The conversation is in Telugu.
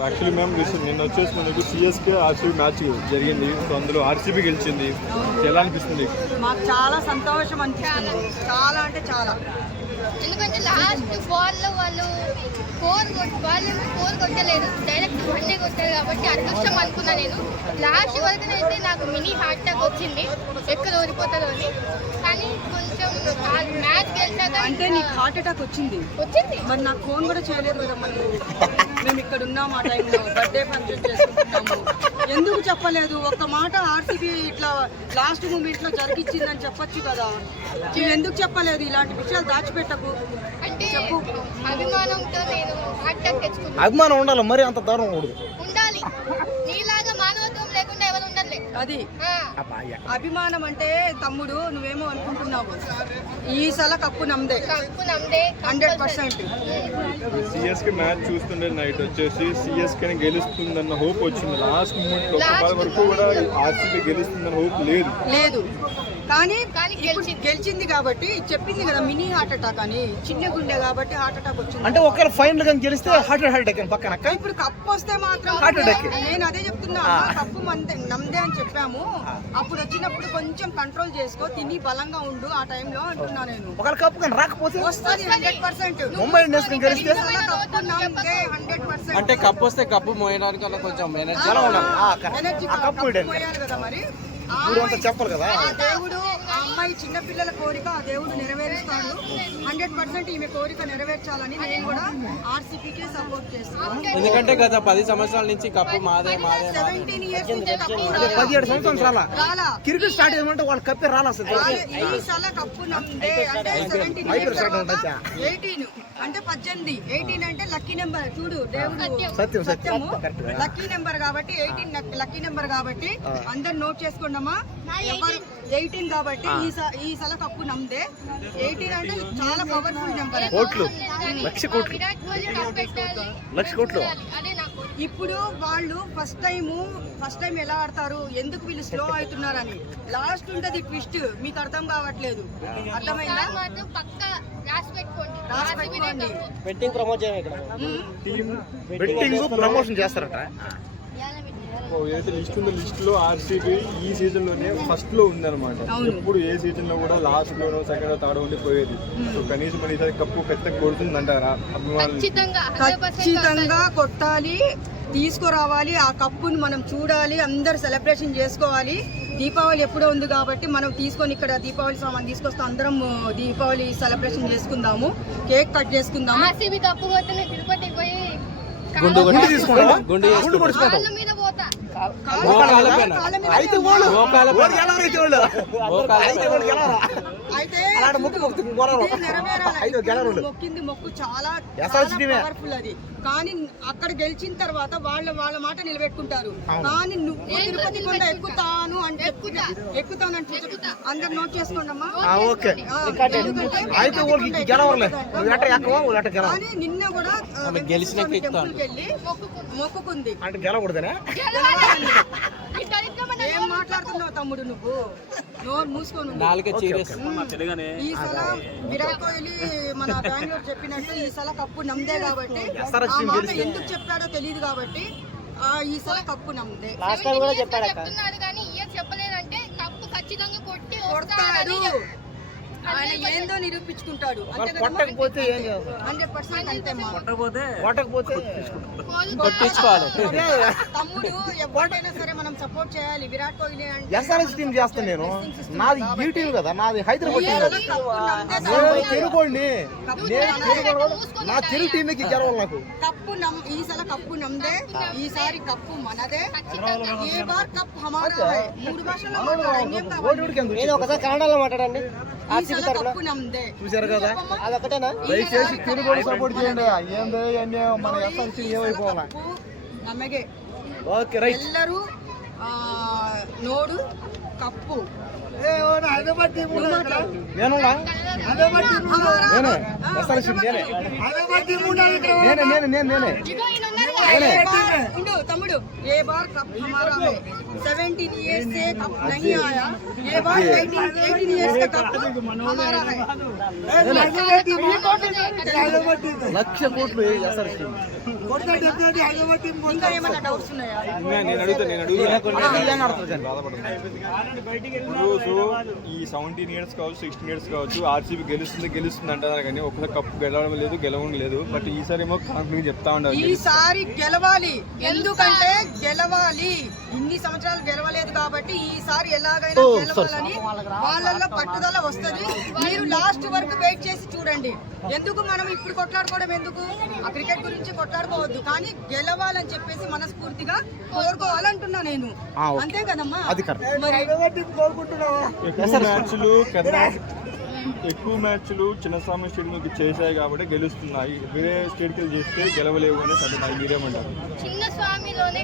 యాక్చువల్లీ మ్యామ్ నిన్న వచ్చేసి మనకు సిఎస్కే ఆర్సీబీ మ్యాచ్ జరిగింది. సో అందులో ఆర్సీబీ గెలిచింది. ఎలా అనిపిస్తుంది? మాకు చాలా సంతోషం అనిపిస్తుంది. చాలా అంటే చాలా. ఎందుకంటే లాస్ట్ బాల్లో వాళ్ళు ఫోర్ కొట్టలేదు, డైరెక్ట్ వన్నే కొట్టారు కాబట్టి అదృష్టం అనుకున్నా నేను. లాస్ట్ వరకు అయితే నాకు మినీ హార్ట్ అటాక్ వచ్చింది, ఎక్కడ ఓడిపోతారో అని. కానీ కొంచెం మ్యాచ్ గెలిచాక అంటే నీకు హార్ట్ అటాక్ వచ్చింది. మరి నాకు ఫోన్ కూడా చేయలేదు కదా. మరి మేము ఇక్కడ ఉన్నాము, ఆ టైంలో బర్త్డే ఫంక్షన్ చేసుకుంటున్నాము. ఎందుకు చెప్పలేదు? ఒక్క మాట ఆర్సీబీ ఇట్లా లాస్ట్ మూమెంట్ లో జరిగించిందని చెప్పొచ్చు కదా. నువ్వు ఎందుకు చెప్పలేదు? ఇలాంటి విషయాలు దాచిపెట్టకు. అంటే అభిమానంతో నేను హార్ట్ అటాక్ తెచ్చుకున్నాను. అభిమానం ఉండాలి, మరి అంత దారుణం ఉండదు. ఉండాలి, నీలాగా మానవత్వం లేకుండా ఎవరు ఉండలే. అది అభిమానం అంటే. తమ్ముడు నువ్వేమో అనుకుంటున్నావు, ఈసారి కప్పు నమ్దే 100%. సిఎస్కే మ్యాచ్ చూస్తుండే నైట్ వచ్చేసి సిఎస్కేని గెలుస్తుందన్న హోప్ వచ్చింది. లాస్ట్ మూమెంట్ ఒక వరకు కూడా ఆర్సీబీ గెలుస్తుందన్న హోప్ లేదు. కానీ గెలిచింది కాబట్టి చెప్పింది కదా, మినీ హార్ట్ అటాక్ అని. చిన్న గుండె కాబట్టి హార్ట్ అటాక్ వచ్చింది. అంటే ఒకవేళ ఫైనల్ గా గెలిస్తే హార్ట్ అటాక్ పక్కన. ఇప్పుడు కప్పు వస్తే మాత్రం హార్ట్ అటాక్. నేను అదే చెప్తున్నా, కప్పు నమ్దే అని చెప్పాము. అప్పుడు వచ్చినప్పుడు కొంచెం కంట్రోల్ చేసుకో, తిని బలంగా ఉండు ఆ టైంలో అంటున్నా నేను. ఒకవేళ కప్పు కానీ రాకపోతే వస్తుంది 100%. ముంబై ఇండియన్స్ గెలిస్తే కప్పు నమ్దే 100%. అంటే కప్పు వస్తే కప్పు మోయడానికి కొంచెం ఎనర్జీ పోయారు కదా. మరి చెప్పాలి కదా. ఆ దేవుడు ఆ అమ్మాయి చిన్న పిల్లల కోరిక ఆ దేవుడు నెరవేరుస్తాడు. 100% ఈమె కోరిక నెరవేర్చాలని నేను కూడా ఆర్సీబీకే సపోర్ట్ చేస్తాను. ఎందుకంటే గత 10 సంవత్సరాల నుంచి కప్పు మాదే 17 years నుంచి కప్పు 17 సంవత్సరాలు రాలా. క్రికెట్ స్టార్ట్ చేయమంటే వాళ్ళు కప్పే రాలా. ఈసారి కప్పు నమ్దే అంటే 17 years తర్వాత 18 అంటే 18. 18 అంటే లక్కీ నెంబర్. చూడు దేవుడు సత్యము లక్కీ నెంబర్ కాబట్టి 18 లక్కీ నెంబర్ కాబట్టి అందరు నోట్ చేసుకోండమ్మా. 18 కాబట్టి ఈసారి కప్పు నమ్దే. 18 అంటే చాలా పవర్ఫుల్ నెంబర్. లక్ష కోట్లు. ఇప్పుడు వాళ్ళు ఫస్ట్ టైం ఎలా ఆడతారు, ఎందుకు వీళ్ళు స్లో అవుతున్నారని లాస్ట్ ఉంటది ట్విస్ట్. మీకు అర్థం కావట్లేదు. అర్థమైందా? రాసి పెట్టుకోండి. బెట్టింగ్ ప్రమోషన్ చేస్తారట. ఏదైతే లిస్ట్ ఉందో లిస్ట్ లో ఆర్సీబీ ఈ సీజన్ లోనే ఫస్ట్ లో ఉందన్నమాట. ఎప్పుడు ఏ సీజన్ లో కూడా లాస్ట్ లోనో సెకండ్ థర్డ్ ఉండిపోయేది. సో కనీసం మన ఈసారి కప్పు ఖచ్చితంగా కొడుతుందంటారా? ఖచ్చితంగా కొట్టాలి, తీసుకురావాలి. ఆ కప్పును మనం చూడాలి, అందరు సెలబ్రేషన్ చేసుకోవాలి. దీపావళి ఎప్పుడో ఉంది కాబట్టి మనం తీసుకొని ఇక్కడ దీపావళి సామాన్ తీసుకొస్తే అందరం దీపావళి సెలబ్రేషన్ చేసుకుందాము, కేక్ కట్ చేసుకుందాము. మొక్కింది మొక్కు చాలా పవర్ఫుల్ అది. కానీ అక్కడ గెలిచిన తర్వాత వాళ్ళ మాట నిలబెట్టుకుంటారు. కానీ నువ్వు తిరుపతి కొండ ఎక్కుతాను అంటే ఎక్కుతానంటే అందరు నోట్ చేసుకోండమ్మా. కానీ నిన్న కూడా వెళ్ళి మొక్కుకుంది. ఏం మాట్లాడుతున్నావు తమ్ముడు నువ్వు? నోరు మూసుకోను. ఈసారి విరాట్ కోహ్లీ మన బెంగళూరు చెప్పినట్టు ఈసారి కప్పు నమ్దే కాబట్టి, ఆ మాట ఎందుకు చెప్పాడో తెలియదు కాబట్టి ఈసారి కప్పు నమ్దే. కొడతాడు, ఆయన ఏందో నిరూపించుకుంటాడు. 100% కొట్టించుకోవాలి. తమ్ముడు ఎవరికైనా సరే మనం సపోర్ట్ చేయాలి. విరాట్ కోహ్లీ అంటే ఎస్ఆర్ఎస్ టీం చేస్తాను నేను. నాది ఈ టీం కదా, నాది హైదరాబాద్ తెలుగుని. నా తెలుగు టీంకి గెలవాలి నాకు. కప్పు ఈసారి కప్పు నమ్దే. ఈసారి కప్పు మనదే. ఏ బార్ కప్ హమారా హై. 3 భాషల్లో మాట్లాడాలి. ఒకసారి కన్నడలో మాట్లాడండి. కప్పు నమ్దే. చూసారు కదా, అదొకటేనా? దయచేసి తెలుగు సపోర్ట్ చేయండి. ఏందో మన ఎస్ఆర్సీ ఏమైపోవాలా నమ్మగే. Okay right. ಎಲ್ಲರೂ ನೋಡು ಕಪ್ಪು तमुड़ ये बार कप हमारा है 17 ईयर्स से कप नहीं आया ये बार 18 ईयर्स का कप हमारा है लक्ष्य कोట్లు ఇంకా ఏమైనా డౌట్స్ ఉన్నాయా? నేను అడుగుతా ఇప్పుడు సో ఈ 17 ఇయర్స్ కావచ్చు 16 ఇయర్స్ కావచ్చు ఆర్సీబీ గెలుస్తుంది అంటారు కానీ ఒకసారి కప్పు గెలవడం లేదు గెలవడం లేదు. బట్ ఈసారి ఏమో కాన్ఫిడెంట్ చెప్తా ఉన్నారు ఈసారి గెలవాలి, ఎందుకంటే గెలవాలి. ఇన్ని సంవత్సరాలు గెలవలేదు కాబట్టి ఈసారి ఎలాగైనా గెలవాలని వాళ్ళల్లో పట్టుదల వస్తుంది. మీరు లాస్ట్ వరకు వెయిట్ చేసి చూడండి. ఎందుకు మనం ఇప్పుడు కొట్లాడుకోవడం ఎందుకు? ఆ క్రికెట్ గురించి కొట్లాడుకోవద్దు, కానీ గెలవాలని చెప్పేసి మనస్ఫూర్తిగా కోరుకోవాలంటున్నా నేను. అంతే కదమ్మా. ఎక్కువ మ్యాచ్లు చిన్నస్వామి స్టేడియం చేశాయి కాబట్టి గెలుస్తున్నాయి. వేరే స్టేట్కి చేస్తే గెలవలేవు అనేసి అంటే మీరేమంటారు? చిన్న స్వామిలోనే